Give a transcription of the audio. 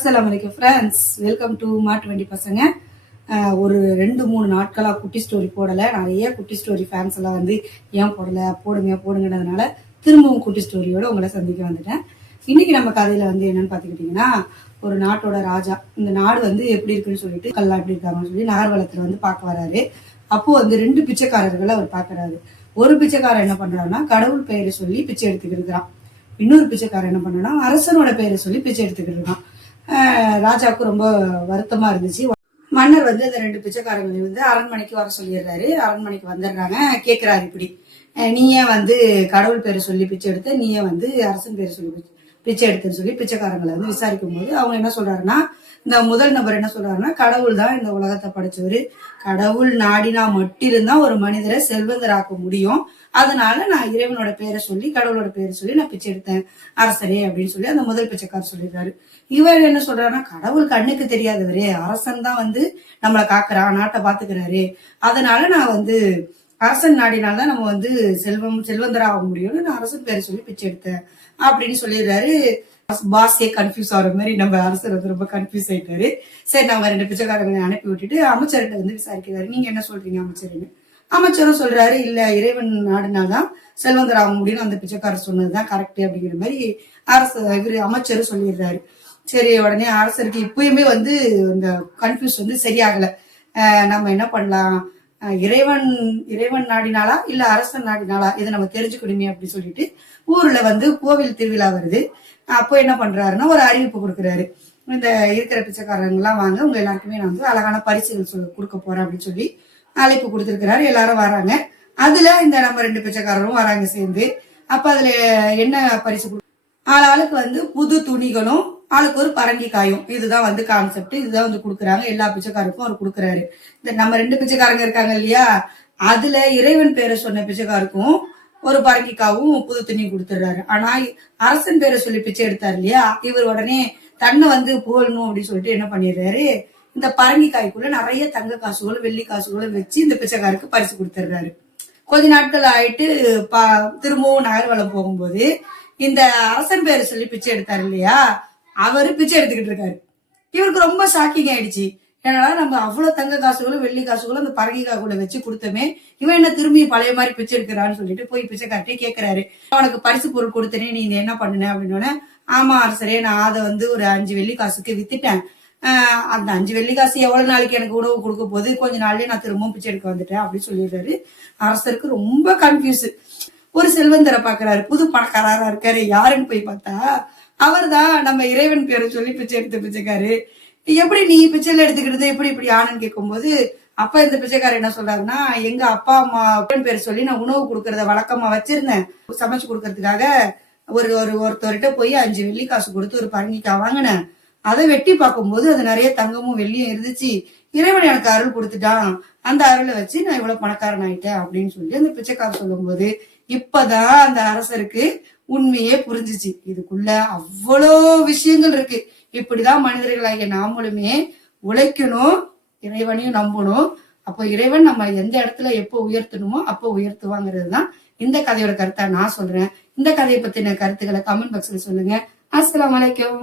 அஸ்லாம் வலைக்கம் friends welcome to மாட்டு வண்டி பசங்க. ஒரு ரெண்டு மூணு நாட்களாக குட்டி ஸ்டோரி போடலை. நிறைய குட்டி ஸ்டோரி ஃபேன்ஸ் எல்லாம் வந்து ஏன் போடலை? போடுங்க போடுங்கன்றதுனால திரும்பவும் குட்டி ஸ்டோரியோட உங்களை சந்திக்க வந்துட்டேன். இன்னைக்கு நம்ம கதையில வந்து என்னன்னு பார்த்துக்கிட்டிங்கன்னா ஒரு நாட்டோட ராஜா. இந்த நாடு வந்து எப்படி இருக்குன்னு சொல்லிட்டு கல்லா எப்படி இருக்காங்கன்னு சொல்லி நகர்வலத்தில் வந்து பார்க்க வராரு. அப்போ வந்து ரெண்டு பிச்சைக்காரர்களை அவர் பார்க்கறாரு. ஒரு பிச்சைக்காரர் என்ன பண்றாருன்னா கடவுள் பெயரை சொல்லி பிச்சை எடுத்துக்கிட்டு இருக்கிறான். இன்னொரு பிச்சைக்காரன் என்ன பண்ணனா அரசனோட பெயரை சொல்லி பிச்சை எடுத்துக்கிட்டு இருக்கான். ராஜாவுக்கு ரொம்ப வருத்தமா இருந்துச்சு. மன்னர் வந்து அந்த ரெண்டு பிச்சைக்காரங்களை வந்து அரண்மனைக்கு வர சொல்லிடுறாரு. அரண்மனைக்கு வந்துடுறாங்க. கேட்குறாரு இப்படி. நீயே வந்து கடவுள் பேரை சொல்லி பிச்சை எடுத்து நீயே வந்து அரசன் பேரை சொல்லி பிச்சை- பிச்சை சொல்லி பிச்சைக்காரங்களை வந்து விசாரிக்கும் போது அவங்க என்ன சொல்றாருன்னா இந்த முதல் நபர் என்ன சொல்றாருன்னா கடவுள் தான் இந்த உலகத்தை படைச்சவர். கடவுள் நாடினா மட்டும்தான் ஒரு மனிதரை செல்வந்தராக்க முடியும். அதனால நான் இறைவனோட பேரை சொல்லி கடவுளோட பேரை சொல்லி நான் பிச்சை எடுத்தேன். அரசரே அப்படின்னு சொல்லி அந்த முதல் பிச்சைக்காரர் சொல்லிடுறாரு இவர் என்ன சொல்றாருன்னா கடவுள் கண்ணுக்கு தெரியாதவரே. அரசன் தான் வந்து நம்மளை காக்குறான் நாட்டை பாத்துக்கிறாரு அதனால நான் வந்து அரசன் நாடினால்தான் நம்ம வந்து செல்வம் செல்வந்தராக முடியும்னு நான் அரசன் பேரை சொல்லி பிச்சை எடுத்தேன். அப்படின்னு சொல்லிடுறாரு. பாஸே கன்ஃபியூஸ் ஆகிற மாதிரி நம்ம அரசர் வந்து ரொம்ப கன்ஃபியூஸ் ஆயிட்டாரு. சரி நாங்க ரெண்டு பிச்சைக்காரங்களை அனுப்பி விட்டுட்டு அமைச்சர்கிட்ட வந்து விசாரிக்கிறாரு. நீங்க என்ன சொல்றீங்க அமைச்சர்னு. அமைச்சரும் சொல்றாரு இல்ல இறைவன் நாடுனால்தான் செல்வந்தர் ஆக முடியும்னு அந்த பிச்சைக்காரர் சொன்னதுதான் கரெக்ட் அப்படிங்கிற மாதிரி அரசு இவரு அமைச்சரும் சொல்லிடுறாரு. சரி உடனே அரசருக்கு இப்பயுமே வந்து இந்த கன்ஃபியூஸ் வந்து சரியாகல. நம்ம என்ன பண்ணலாம்? இறைவன் இறைவன் நாடினாலா இல்ல அரசன் நாடினாலா இதை நம்ம தெரிஞ்சுக்கணுமே அப்படின்னு சொல்லிட்டு ஊர்ல வந்து கோவில் திருவிழா வருது. அப்போ என்ன பண்றாருன்னா ஒரு அறிவிப்பு கொடுக்குறாரு. இந்த இருக்கிற பிச்சைக்காரங்கெல்லாம் வாங்க உங்க எல்லாருக்குமே நான் வந்து அழகான பரிசுகள் சொல்ல கொடுக்க போறேன் அப்படின்னு சொல்லி அழைப்பு கொடுத்துருக்கிறாரு. எல்லாரும் வராங்க. அதுல இந்த நம்ம ரெண்டு பிச்சைக்காரரும் வராங்க சேர்ந்து. அப்ப அதுல என்ன பரிசு கொடு- ஆளாளுக்கு வந்து புது துணிகளும் ஆளுக்கு ஒரு பரங்கி காயும். இதுதான் வந்து கான்செப்ட் இதுதான் வந்து கொடுக்குறாங்க. எல்லா பிச்சைக்காருக்கும் அவர் கொடுக்குறாரு. இந்த நம்ம ரெண்டு பிச்சைக்காரங்க இருக்காங்க இல்லையா? அதுல இறைவன் பேரை சொன்ன பிச்சைக்காருக்கும் ஒரு பரங்கிக்காவும் புது துணி கொடுத்துடுறாரு. ஆனா அரசன் பேரை சொல்லி பிச்சை எடுத்தார் இல்லையா? இவர் உடனே தன்னை வந்து புகழணும் அப்படின்னு சொல்லிட்டு என்ன பண்ணிடுறாரு? இந்த பரங்கிக்காய்க்குள்ள நிறைய தங்க காசுகளும் வெள்ளி காசுகளும் வச்சு இந்த பிச்சைக்காருக்கு பரிசு கொடுத்துடுறாரு. கொஞ்ச நாட்கள் ஆயிட்டு பா திரும்பவும் நகர்வலம் போகும்போது இந்த அரசன் பேரை சொல்லி பிச்சை எடுத்தார் இல்லையா? அவரு பிச்சை எடுத்துக்கிட்டு இருக்காரு. இவருக்கு ரொம்ப ஷாக்கிங் ஆயிடுச்சு. என்னடா நம்ம அவ்வளவு தங்க காசுகளும் வெள்ளி காசுகளும் அந்த பரங்கி காக்குள்ள வச்சு கொடுத்தோமே இவன் என்ன திரும்பி பழைய மாதிரி பிச்சை எடுக்கிறான்னு சொல்லிட்டு போய் பிச்சை காட்டி கேட்கிறாரு அவனுக்கு பரிசு பொருள் கொடுத்தனே நீ என்ன பண்ணுன அப்படின்னு ஆமா அரசரே நான் அதை வந்து ஒரு அஞ்சு வெள்ளி காசுக்கு வித்துட்டேன். அந்த அஞ்சு வெள்ளி காசு எவ்வளவு நாளைக்கு எனக்கு உணவு கொடுக்க போது கொஞ்ச நாள்லயே நான் திரும்பவும் பிச்சை எடுக்க வந்துட்டேன் அப்படின்னு சொல்லிடுறாரு. அரசருக்கு ரொம்ப கன்ஃபியூஸ் ஒரு செல்வந்தரை பாக்குறாரு. புது பணக்காரரா இருக்காரு. யாருன்னு போய் பார்த்தா அவர் தான் நம்ம இறைவன் பேரை சொல்லி பிச்சை எடுத்து பிச்சைக்காரு. எப்படி நீ பிச்சைல எடுத்துக்கிட்டது எப்படி இப்படி ஆனன்னு கேட்கும்போது அப்ப இந்த பிச்சைக்காரர் என்ன சொல்றாருன்னா எங்க அப்பா அம்மா பேர் சொல்லி நான் உணவு கொடுக்கறத வழக்கமா வச்சிருந்தேன். சமைச்சு கொடுக்கறதுக்காக ஒரு ஒரு ஒருத்தர்கிட்ட போய் அஞ்சு வெள்ளி காசு கொடுத்து ஒரு பரங்கிக்காய் வாங்கினேன். அதை வெட்டி பார்க்கும்போது அது நிறைய தங்கமும் வெள்ளியும் இருந்துச்சு. இறைவன் எனக்கு அருள் கொடுத்துட்டான். அந்த அருளை வச்சு நான் இவ்வளவு பணக்காரன் ஆயிட்டேன் அப்படின்னு சொல்லி அந்த பிச்சைக்காரர் சொல்லும்போது இப்பதான் அந்த அரசருக்கு உண்மையே புரிஞ்சுச்சு. இதுக்குள்ள அவ்வளோ விஷயங்கள் இருக்கு. இப்படிதான் மனிதர்களாகிய நாமளுமே உழைக்கணும் இறைவனையும் நம்பணும். அப்போ இறைவன் நம்ம எந்த இடத்துல எப்போ உயர்த்தணுமோ அப்போ உயர்த்துவாங்கிறது தான் இந்த கதையோட கருத்தா நான் சொல்றேன். இந்த கதையை பத்தின கருத்துக்களை கமெண்ட் பாக்ஸ்ல சொல்லுங்க. அஸ்லாம் வலைக்கம்